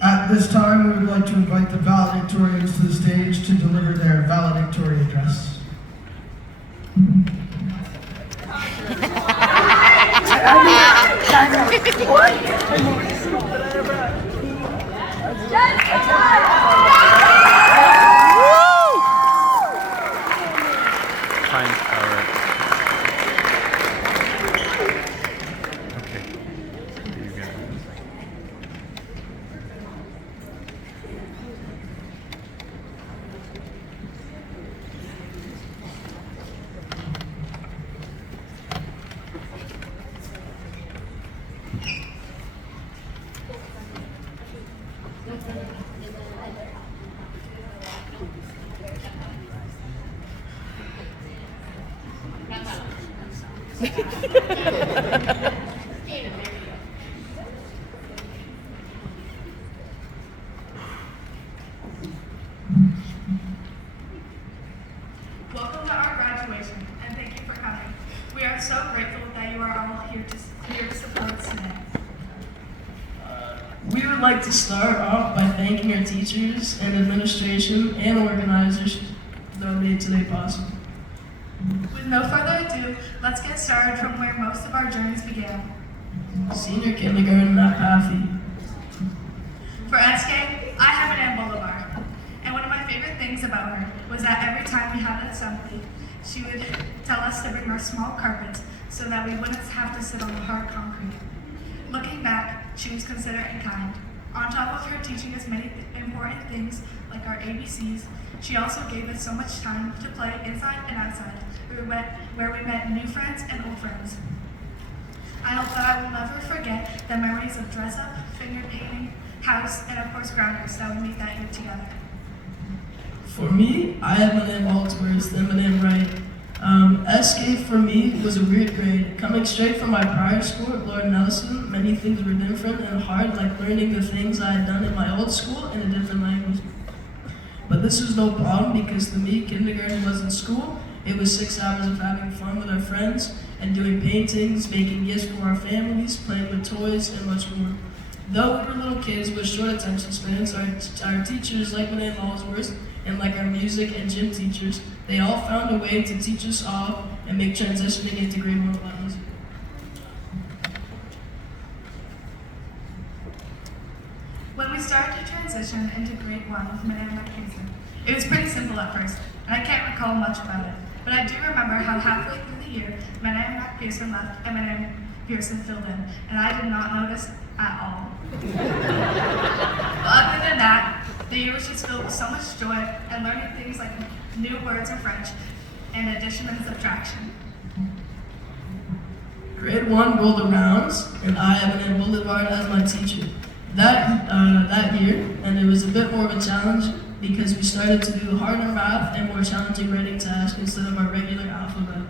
At this time, we would like to invite the valedictorians to the stage to deliver their valedictorian address. Tyne, okay. You got it. Welcome to our graduation, and thank you for coming. We are so grateful that you are all here to support us today. We would like to start off by thanking our teachers and administration and organizers that made today possible. With no further ado, let's get started from where most of our journeys began. Senior kindergarten at Pathy. For SK, I have an Ann Boulevard, and one of my favorite things about her was that every time we had an assembly, she would tell us to bring our small carpets so that we wouldn't have to sit on the hard concrete. Looking back, she was considerate and kind. On top of her teaching us many important things like our ABCs, she also gave us so much time to play inside and outside, where we met new friends and old friends. I hope that I will never forget the memories of dress up, finger painting, house, and of course grounders that we made that year together. For me, I had my name Walters, then my name Wright. SK for me was a weird grade. Coming straight from my prior school at Lord Nelson, many things were different and hard, like learning the things I had done in my old school in a different language. But this was no problem because to me, kindergarten wasn't school. It was 6 hours of having fun with our friends and doing paintings, making gifts for our families, playing with toys, and much more. Though we were little kids with short attention spans, our teachers, like Madame Allsworth, and like our music and gym teachers, they all found a way to teach us all and make transitioning into grade 1 a lot easier. When we started to transition into grade 1 with Madame McPherson, it was pretty simple at first, and I can't recall much about it. But I do remember how halfway through the year, Madame McPherson left and Madame Pearson filled in, and I did not notice at all. But other than that, the year was just filled with so much joy and learning things like new words in French and addition and subtraction. Grade 1 rolled around, and I had Madame Boulevard as my teacher. That year, and it was a bit more of a challenge because we started to do harder math and more challenging writing tasks instead of our regular alphabet.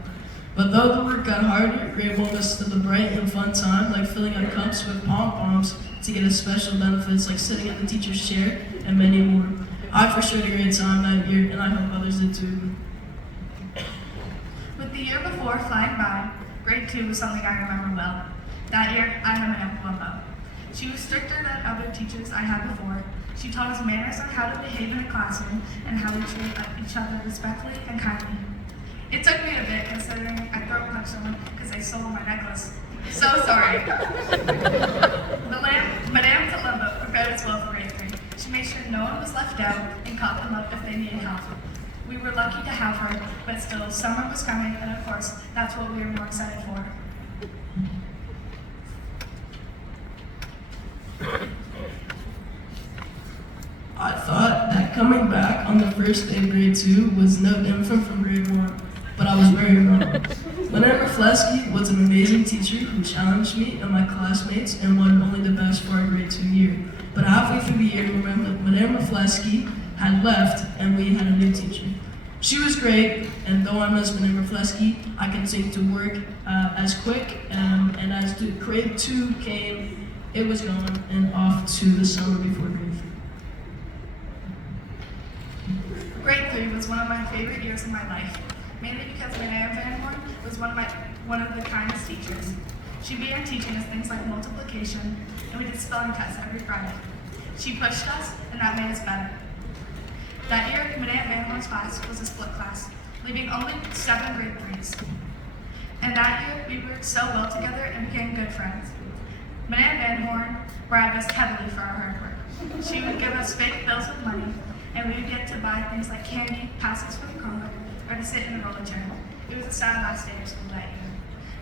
But though the work got harder, grade 1 was still a bright and fun time, like filling up cups with pom-poms to get us special benefits like sitting in the teacher's chair and many more. I for sure had a great time that year, and I hope others did too. With the year before flying by, grade 2 was something I remember well. That year, I had Madame Colombo. She was stricter than other teachers I had before. She taught us manners on how to behave in a classroom and how to treat each other respectfully and kindly. It took me a bit considering I throat punched someone because they stole my necklace. So sorry. Madame Colombo prepared us well for grade 3. She made sure no one was left out and caught them up if they needed help. We were lucky to have her, but still, summer was coming, and of course, that's what we were more excited for. I thought that coming back on the first day of grade 2 was no different from grade 1, but I was very wrong. Madame Rafleski was an amazing teacher who challenged me and my classmates and wanted only the best for our grade 2 year. But halfway through the year, Madame Rafleski had left and we had a new teacher. She was great, and though I miss Madame Rafleski, I continued to work as quick, and as grade 2 came, it was gone and off to the summer before grade 3. Grade 3 was one of my favorite years of my life, mainly because Madame Van Horn was one of the kindest teachers. She began teaching us things like multiplication, and we did spelling tests every Friday. She pushed us, and that made us better. That year, Madame Van Horn's class was a split class, leaving only 7 grade 3s. And that year, we worked so well together and became good friends. Madame Van Horn bribed us heavily for our hard work. She would give us fake bills with money, and we would get to buy things like candy, passes for the comic, or to sit in the roller chair. It was a sad last day of school that year.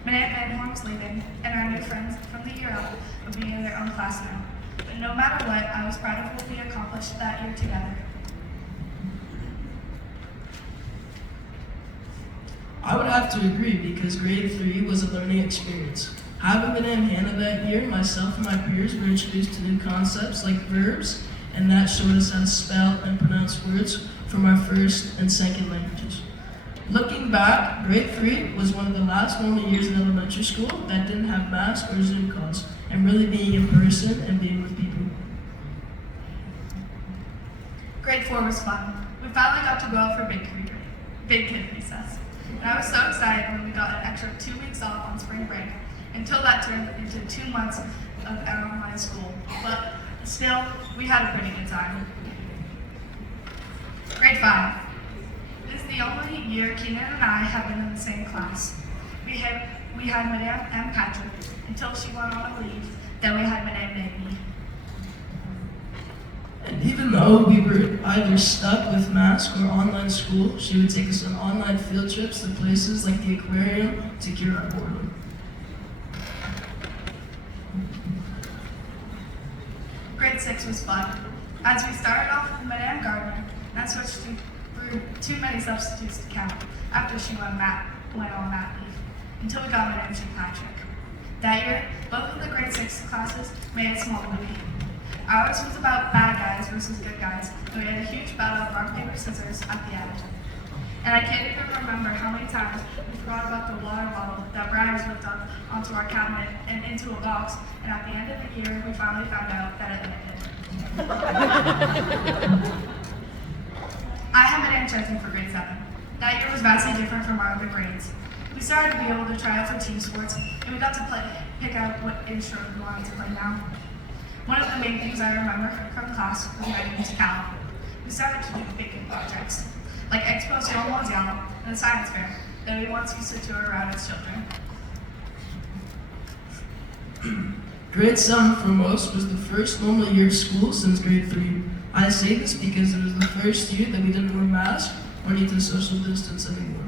Madame Van Horn was leaving, and our new friends from the year up would be in their own class now. But no matter what, I was proud of what we accomplished that year together. I would have to agree because grade 3 was a learning experience. Having been in Hannah that year, myself and my peers were introduced to new concepts like verbs, and that showed us how to spell and pronounce words from our first and second languages. Looking back, grade 3 was one of the last normal years in elementary school that didn't have mass or Zoom calls, and really being in person and being with people. Grade 4 was fun. We finally got to go out for big kid recess. And I was so excited when we got an extra 2 weeks off on spring break, until that turned into 2 months of online school. But still, we had a pretty good time. Grade 5. This is the only year Khenan and I have been in the same class. We had Madame M. Patrick until she went on a leave, then we had Madame Baby. And even though we were either stuck with mask or online school, she would take us on online field trips to places like the aquarium to cure our boredom. Grade 6 was fun. As we started off with Madame Gardner, and switched through too many substitutes to count after she went on mat leave, until we got Madame St. Patrick. That year, both of the grade 6 classes made a small movie. Ours was about bad guys versus good guys, and we had a huge battle of rock, paper, scissors at the end. And I can't even remember how many times we forgot about the water bottle that Brian whipped up onto our cabinet and into a box, and at the end of the year, we finally found out that it landed. I have Madame Chesney for grade 7. That year was vastly different from our other grades. We started to be able to try out for team sports, and we got to pick out what instrument we wanted to play now. One of the main things I remember from class was writing musicality. We started to do big projects, like Exposition Mondiale and the science fair that we once used to tour around as children. Grade 7 for most was the first normal year of school since grade 3. I say this because it was the first year that we didn't wear masks or need to social distance anymore.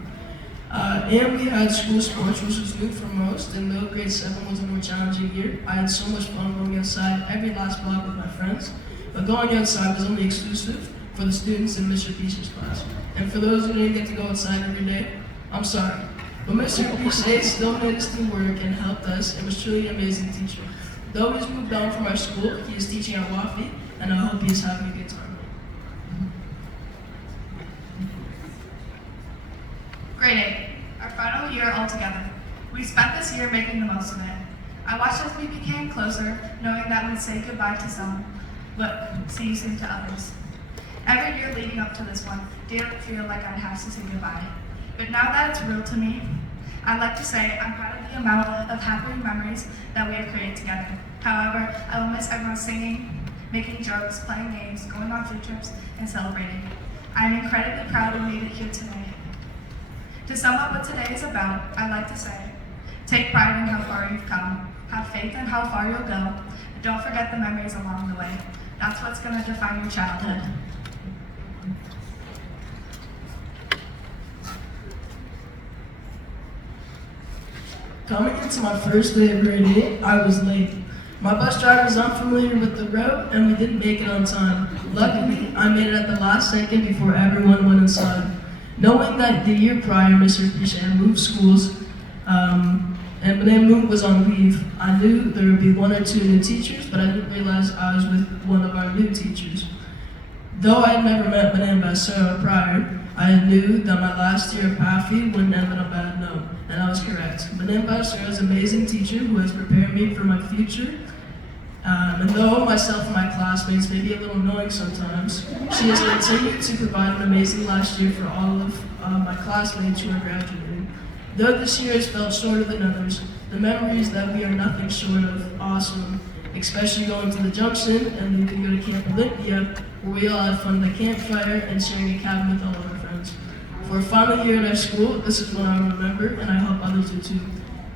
And we had school sports, which was new for most, and though grade 7 was a more challenging year, I had so much fun going outside every last block with my friends. But going outside was only exclusive for the students in Mr. Peace's class. And for those who didn't get to go outside every day, I'm sorry. But Mr. Peace still made us do work and helped us and was truly an amazing teacher. Though he's moved on from our school, he is teaching at Wafi, and I hope he's having a good time. Grade 8, our final year all together. We spent this year making the most of it. I watched as we became closer, knowing that we'd say goodbye to some, but see you soon to others. Every year leading up to this one didn't feel like I'd have to say goodbye. But now that it's real to me, I'd like to say I'm proud of the amount of happy memories that we have created together. However, I will miss everyone singing, making jokes, playing games, going on food trips, and celebrating. I am incredibly proud we made it here today. To sum up what today is about, I'd like to say, take pride in how far you've come, have faith in how far you'll go, and don't forget the memories along the way. That's what's going to define your childhood. Coming into my first day of grade 8, I was late. My bus driver was unfamiliar with the route and we didn't make it on time. Luckily, I made it at the last second before everyone went inside. Knowing that the year prior, Mr. Fisher had moved schools and Madame Moon was on leave, I knew there would be 1 or 2 new teachers, but I didn't realize I was with one of our new teachers. Though I had never met Madame Bassero prior, I knew that my last year of PAFI wouldn't end on a bad note, and I was correct. Madame Bassero is an amazing teacher who has prepared me for my future. And though myself and my classmates may be a little annoying sometimes, she has continued to provide an amazing last year for all of my classmates who are graduating. Though this year has felt shorter than others, the memories that we are nothing short of awesome, especially going to the junction and leaving to go to Camp Olympia, where we all have fun at the campfire and sharing a cabin with all of our friends. For a final year at our school, this is one I will remember, and I hope others do too.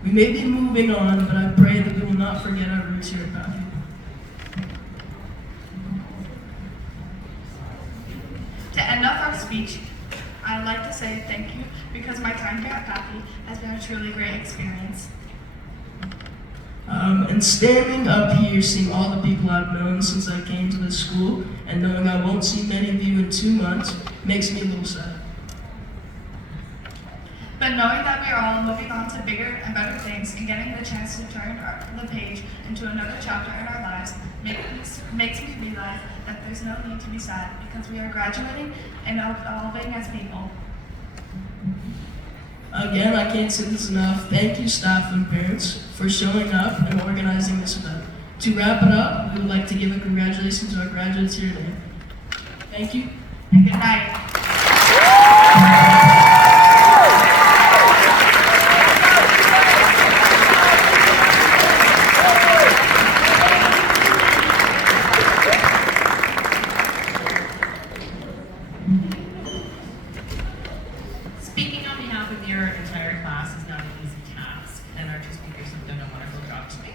We may be moving on, but I pray that we will not forget our roots here at Pappy. To end off our speech, I'd like to say thank you because my time here at Pappy has been a truly great experience. And standing up here, seeing all the people I've known since I came to this school, and knowing I won't see many of you in 2 months, makes me a little sad. But knowing that we are all moving on to bigger and better things and getting the chance to turn the page into another chapter in our lives makes me realize that there's no need to be sad because we are graduating and evolving as people. Again, I can't say this enough. Thank you, staff and parents, for showing up and organizing this event. To wrap it up, we would like to give a congratulations to our graduates here today. Thank you. And good night. Speaking on behalf of your entire class is not an easy task, and our two speakers have done a wonderful job today.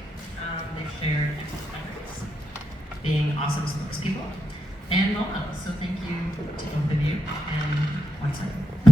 They've shared excellent memories, being awesome spokespeople, and well known. So thank you to both of you, and one second.